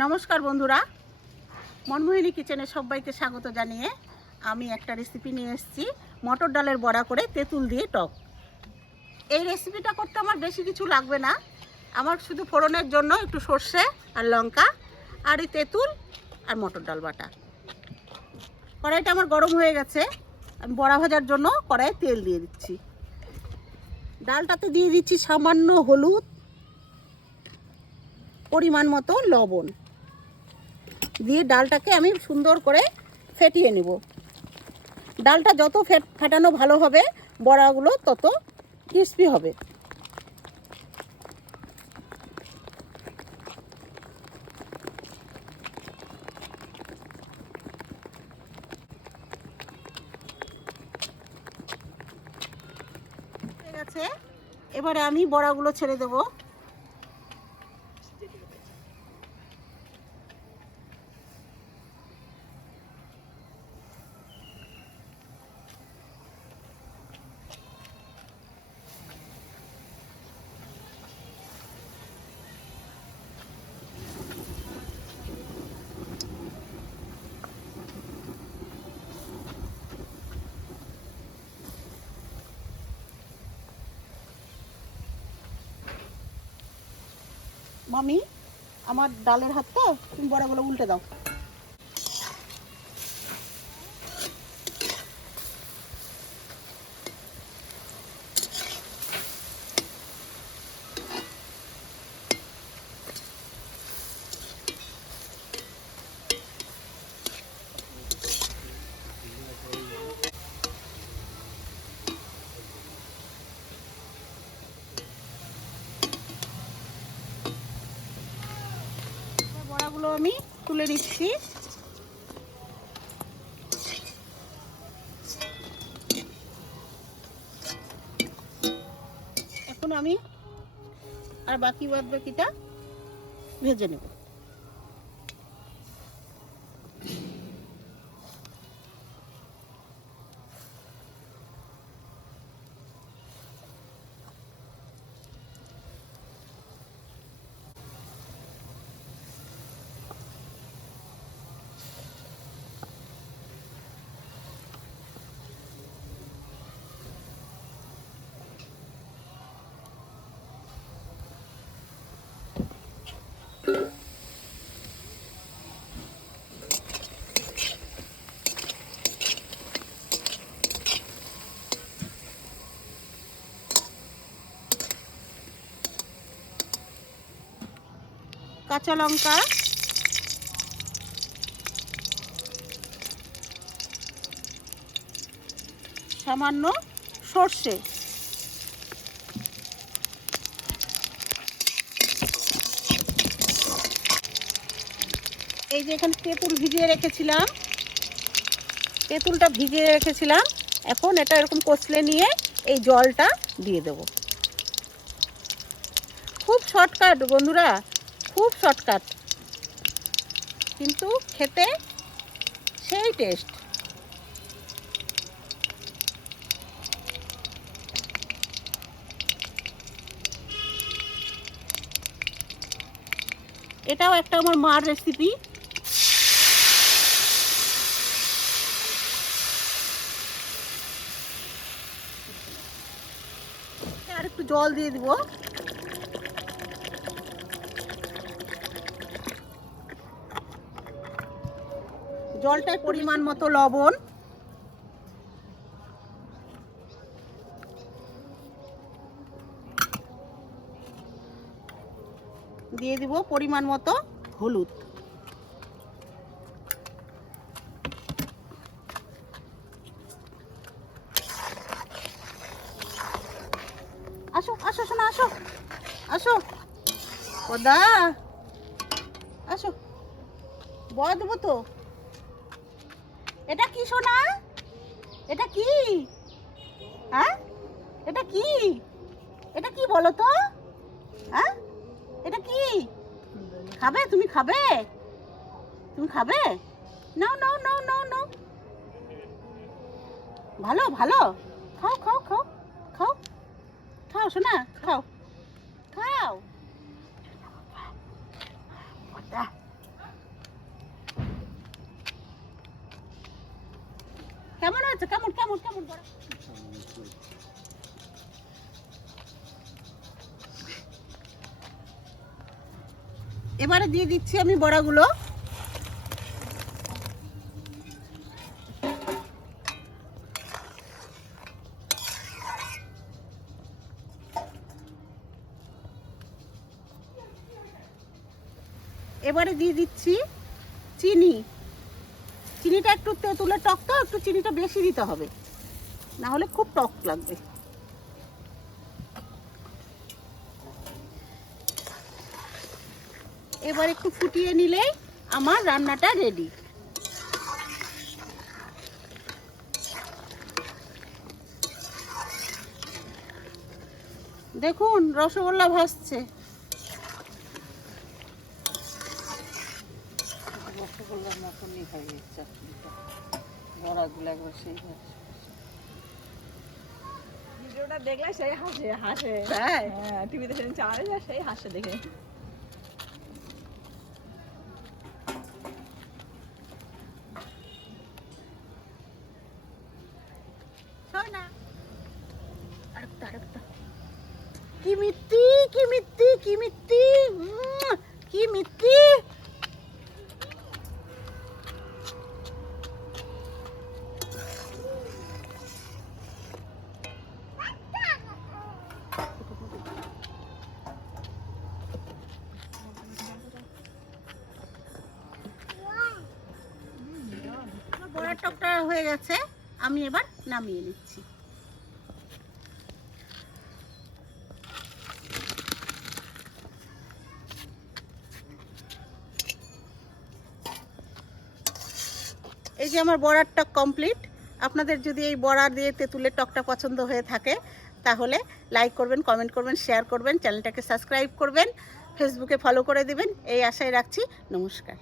নমস্কার বন্ধুরা, মনমোহিনী কিচেনে সবাইকে স্বাগত জানিয়ে আমি একটা রেসিপি নিয়ে এসেছি। মটর ডালের বড়া করে তেঁতুল দিয়ে টক। এই রেসিপিটা করতে আমার বেশি কিছু লাগবে না। আমার শুধু ফোড়নের জন্য একটু সর্ষে আর লঙ্কা আর এই তেঁতুল আর মটর ডাল বাটা। কড়াইটা আমার গরম হয়ে গেছে। আমি বড়া ভাজার জন্য কড়াইয়ে তেল দিয়ে দিচ্ছি। ডালটাতে দিয়ে দিচ্ছি সামান্য হলুদ, পরিমাণ মতো লবণ দিয়ে ডালটাকে আমি সুন্দর করে ফেটিয়ে নেব। ডালটা যত ফেটানো ভালো হবে, বড়াগুলো তত ক্রিস্পি হবে। ঠিক আছে, এবারে আমি বড়াগুলো ছেড়ে দেব। মামি, আমার ডালের হাত তো, তুমি বড়াগুলো উল্টে দাও। বড়াগুলো আমি তুলে নিচ্ছি। এখন আমি আর বাকিটা ভেজে নেব। কাঁচা লঙ্কা, সামান্য সর্ষে, এই যে এখানে তেঁতুল ভিজিয়ে রেখেছিলাম, এখন এটা এরকম কষলে নিয়ে এই জলটা দিয়ে দেব। খুব শর্টকাট বন্ধুরা, খুব শর্টকাট, কিন্তু খেতে সেই টেস্ট। এটাও একটা আমার মার রেসিপি। আর একটু জল দিয়ে দিব। জলটায় পরিমাণ মতো লবণ, দিয়ে দিব পরিমাণ মতো হলুদ। আসো আসো শোনা, আসো আসো ওদা, আসো বড়া দেবো তো। এটা কি সোনা? এটা কি? হ্যাঁ, এটা কি? এটা কি বলো তো? হ্যাঁ, এটা কি? খাবে? তুমি খাবে? তুমি খাবে? নাও নাও নাও নাও নাও। ভালো ভালো, খাও খাও খাও খাও খাও সোনা, খাও খাও। কেমন হয়েছে? কেমন কেমন কেমন বড়া? এবারে দিয়ে দিচ্ছি আমি বড়াগুলো। এবারে দিয়ে দিচ্ছি চিনি। চিনিটা একটু তেঁতুলের টক তো, একটু চিনিটা বেশি দিতে হবে, না হলে খুব টক লাগবে। এবার একটু ফুটিয়ে নিলেই আমার রান্নাটা রেডি। দেখুন রসগোল্লা ভাসছে। রসগোল্লার মতনই হয়ে গেছে, বড়াগুলো একবার সেই হচ্ছে। ভিডিওটা দেখলে সেই হাসে হাসে। তাই? হ্যাঁ, টিভিতে সেদিন চালালে যা সেই হাসে দেখে। কি মিষ্টি, কি মিষ্টি, কি মিষ্টি, কি মিষ্টি। বড়ার টকটা হয়ে গেছে, আমি এবার নামিয়ে নিচ্ছি। এই যে আমার বড়ার টক কমপ্লিট। আপনাদের যদি এই বড়া দিয়ে তেঁতুলের টকটা পছন্দ হয়ে থাকে তাহলে লাইক করবেন, কমেন্ট করবেন, শেয়ার করবেন, চ্যানেলটাকে সাবস্ক্রাইব করবেন, ফেসবুকে ফলো করে দিবেন, এই আশায় রাখছি। নমস্কার।